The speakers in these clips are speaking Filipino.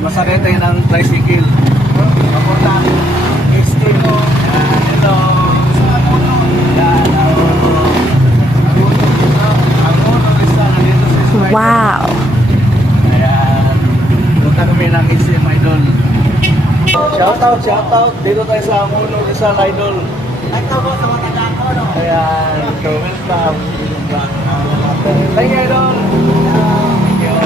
masakete ng tricycle. Papunta Estilo. Hello. Wow! Ayan. Punta kami ng SM Idol. Shoutout. Dito tayo sa Angono Rizal Idol. Ayan. So, welcome. Thank you, Idol. Thank you.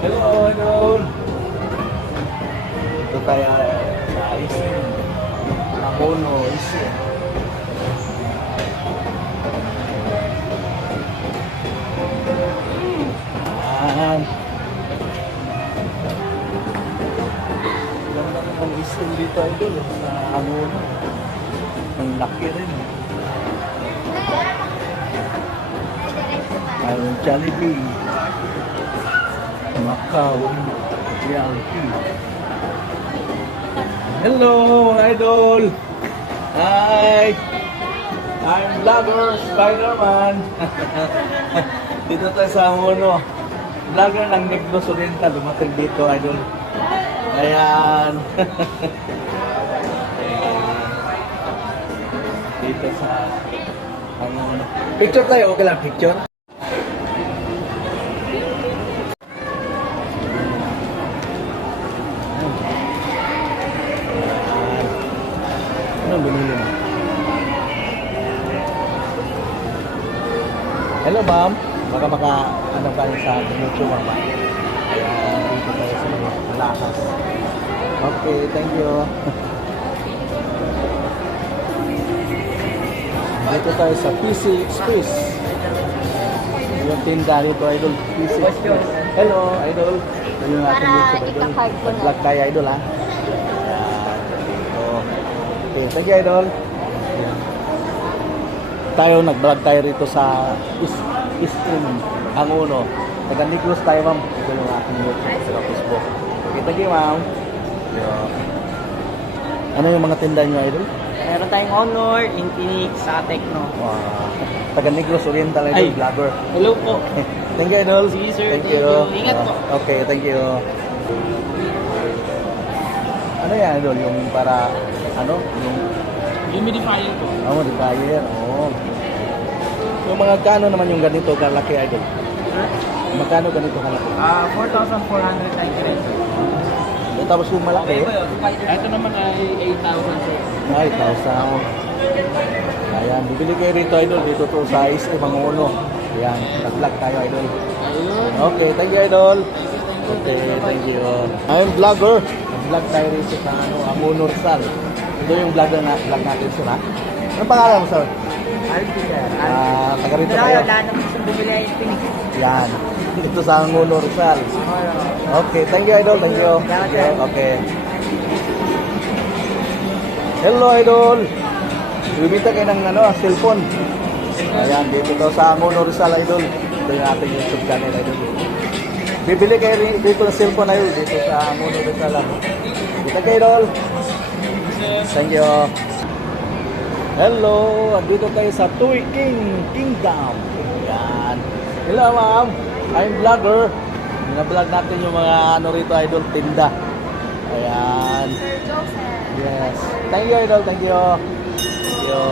Hello, Idol. Dito tayo sa SM. Angono SM. Ayan. Ganda ng SM dito, Idol. Sa Angono. Ang laki rin. Mayroong Jollibee. Macau. Reality. Hello, mga idol. Hi. I'm vlogger Spider-Man. Dito tayo sa Angono. Vlogger ng Negros Oriental. Dumating dito, idol. Ayan. Dito sa Angono. Picture tayo. Okay lang, picture. Anong binili mo? Hello, ma'am. Baka ano kayo sa YouTube, ma'am. Ayan, dito tayo sa lakas. Okay, thank you. Dito tayo sa PC Express. Yung tinda dito, idol. PC Express. Hello, idol. Ito yung ating YouTube, idol. Vlog tayo, idol, ha? Okay, thank you, idol. Tayo, nag-vlog tayo rito sa SM Angono. Taga-Negros tayo, ma'am. Ito yung aking YouTube sa Facebook. Okay, thank you, ma'am. Ano yung mga tinda nyo, idol? Meron tayong Honor, Infinix, sa Tecno. Wow. Taga-Negros Oriental, idol, vlogger. Hello po. Thank you, idol. Sige, sir. Thank you. Ingat po. Okay, thank you. Ano yan, idol? Yung para, yung Humidifier po. modifier. Yung mga kano naman yung ganito kalaki, idol? Magkano ganito kalaki? 4,490 Tapos yung malaki, Ito naman ay 8,000 sir. ay, 1,000. Ayan, bibili kayo rito, idol. Dito to sa SM Angono. Ayan, nag-vlog tayo, idol. Okay, thank you, idol. Okay, thank you. I'm vlogger. Nag-vlog tayo rito sa Angono Rizal. Ito yung vlog natin, sir, ha? Anong pangalan mo, sir? Taga rito kayo. Yan. Dito sa Angono Rizal. Okay, thank you, idol. Thank you. Okay. Hello, idol. Bibita kayo ng cellphone. Ayan, dito to sa Angono Rizal, idol. Ito yung ating YouTube channel, idol. Bibili kayo dito ng cellphone, idol. Dito sa Angono Rizal. Kita kayo, idol. Thank you. Hello, dito tayo sa Tuy Kingdom. Ayan. Hello, ma'am. I'm vlogger. Bina-vlog natin yung mga rito, idol, tinda. Ayan. Sir Joseph. Yes. Thank you, idol. Thank you. Thank you.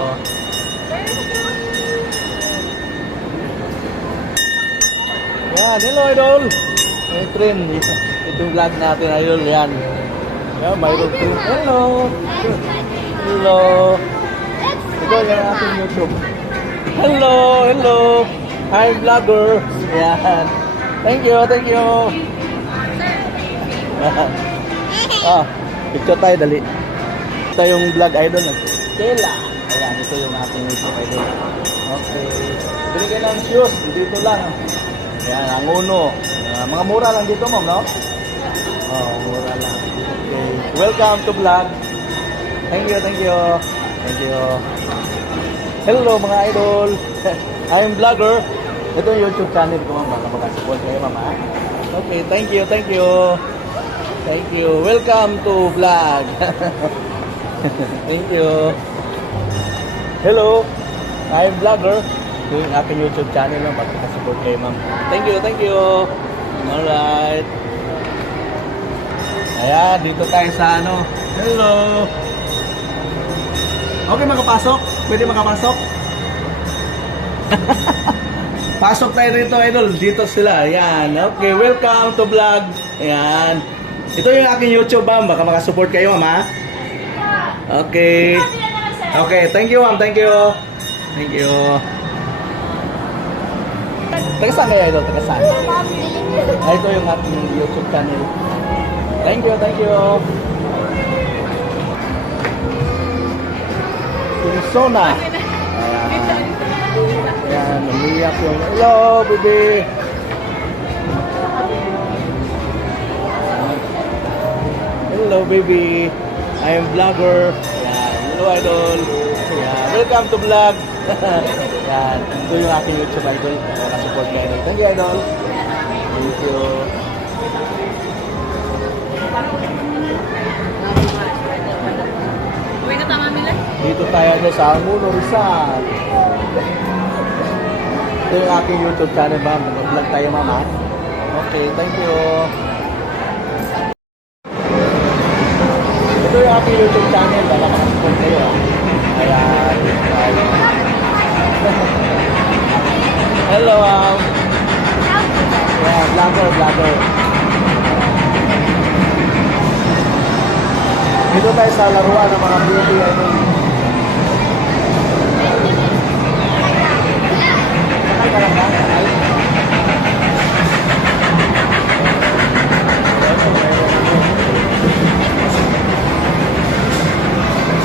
Ayan. Hello, idol. May train. Itong vlog natin, idol. Ayan. Ayan, mayroon train. Hello. Hello. Ito yung ating YouTube. Hello. Hello. Hi, vlogger. Ayan. Thank you. Thank you. Picture tayo, dali. Ito yung vlog, idol. Tela. Ayan, ito yung ating YouTube, idol. Okay. Bili kayo ng shoes. Dito lang. Ayan, ang uno. Mga mura lang dito, ma'am, no? Mura lang. Okay. Welcome to vlog. Thank you, thank you. Thank you. Hello, mga idol. I'm vlogger. Ito yung YouTube channel ko, ma'am. Baka makasupport kayo, ma'am. Okay, thank you, thank you. Thank you. Welcome to vlog. Thank you. Hello. I'm vlogger. yung aking YouTube channel, no? Magpapasupport kayo, ma'am. Thank you, thank you. Alright. Ayan, dito tayo sa ano. Hello. Okay, makapasok? Pwede makapasok? Pasok tayo rito, idol. Dito sila. Ayan. Okay, welcome to vlog. Ayan. Ito yung aking YouTube, ma'am. Baka makasupport kayo, ma'am, ha? Okay. Okay, thank you, ma'am. Thank you. Thank you. Taga saan kayo, idol? Taga saan? Ah, ito yung ating YouTube channel. Thank you, thank you. Persona. Ayan, umiyak yung, hello, baby. Hello, baby. I am vlogger. Ayan, hello, idol. Ayan, welcome to vlog. Ayan, ito yung aking YouTube idol. Nakasupport kayo, idol. Thank you, idol. Thank you. Dito tayo ano, sa Muno Rizal. Ito yung aking YouTube channel, ma'am. Mag-vlog tayo, ma'am, ha? Okay, thank you. Ito yung aking YouTube channel. Baka makasupport kayo, ha? Ayan. Hello, ma'am. Yeah, vlogger, vlogger. Dito tayo sa laruan ng mga beauty, ano.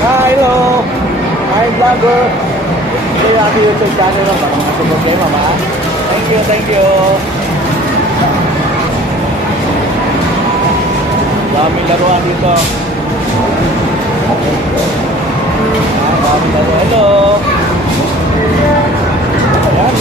Hi, hello. I'm vlogger. Ito yung aking YouTube channel. Baka makasupport kayo, mama. Thank you, thank you. Daming laruan dito. Daming laruan. Hello. Ayan.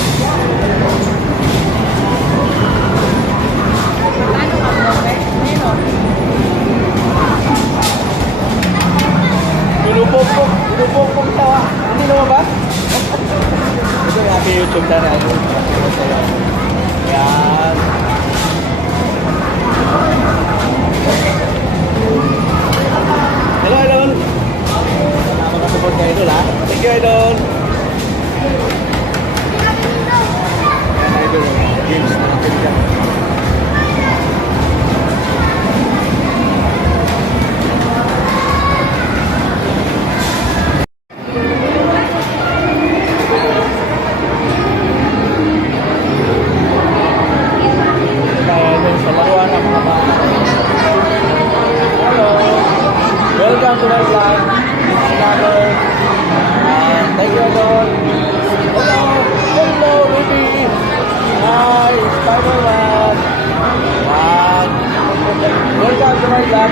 Pinupok tawa. Hindi naman ba? Ito yung aking YouTube channel. Ayan. Hello, idol. Salamat na support ka, idol, ha? Thank you, idol. Ayan, idol. Games na natin dyan. Welcome to my vlog. This is Vlogger. Thank you, Adon. Hello. Hello, baby. Hi, Spider-Man. Welcome to my vlog.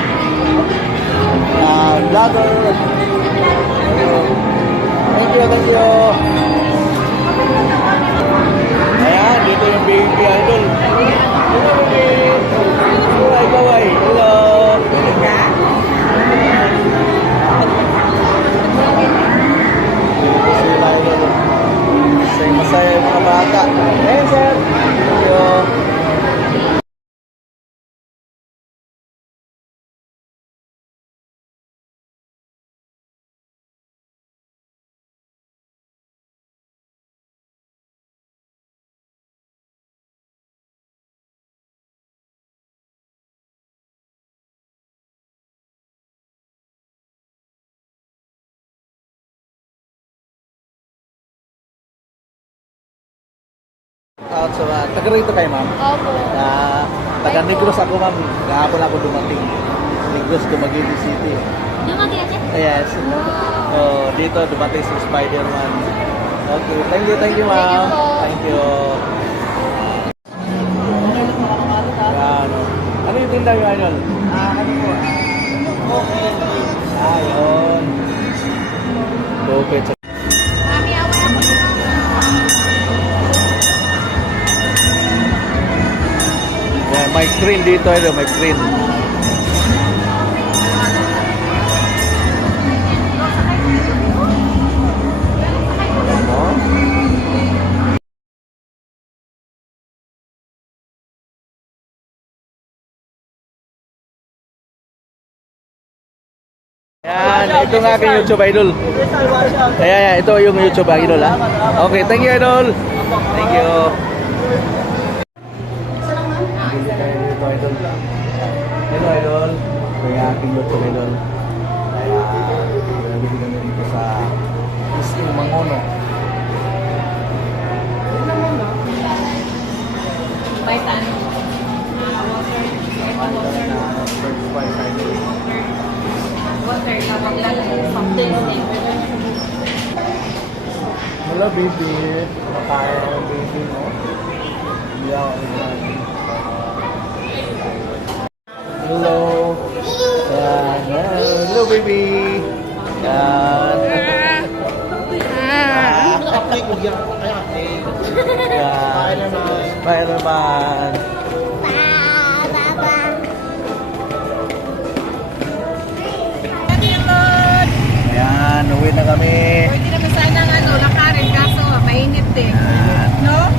Vlogger. Thank you, thank you. Ayan, dito yung baby idol. Hello, baby. Bye-bye. Hello. Masaya yung mga bata. Hey, sir. Thank you. So, taga rito kayo, ma'am? Opo. Taga Negros ako, ma'am. Kahapon ako dumating. Negros, Dumaguete City. Dumaguete? Yes. Oh, dito dumating si Spider-Man. Okay, thank you, ma'am. Thank you. Yan. Ano yung tinda yung idol? Ano po? Ayun. Bukit sa... Mami, away ako na. Yan, may screen dito, idol. May screen. Ano? Yan, ito ng aking YouTube idol. Ayan, ito yung YouTube idol ha. Okay, thank you idol. Thank you. Bili tayo dito idol. Hello idol. Ito yung aking YouTube idol. Kaya bili kami dito sa Isking Mangono. Baitan. First price idol. Water. Kapag lang soft drinks. Hello baby. Makain ang baby mo. Hindi ako excited. Hello. Yan. Hello baby. Yan. Yan. Spider-Man. Ayan, uwi na kami. Pwede naman sana lakarin kaso mainit eh. No?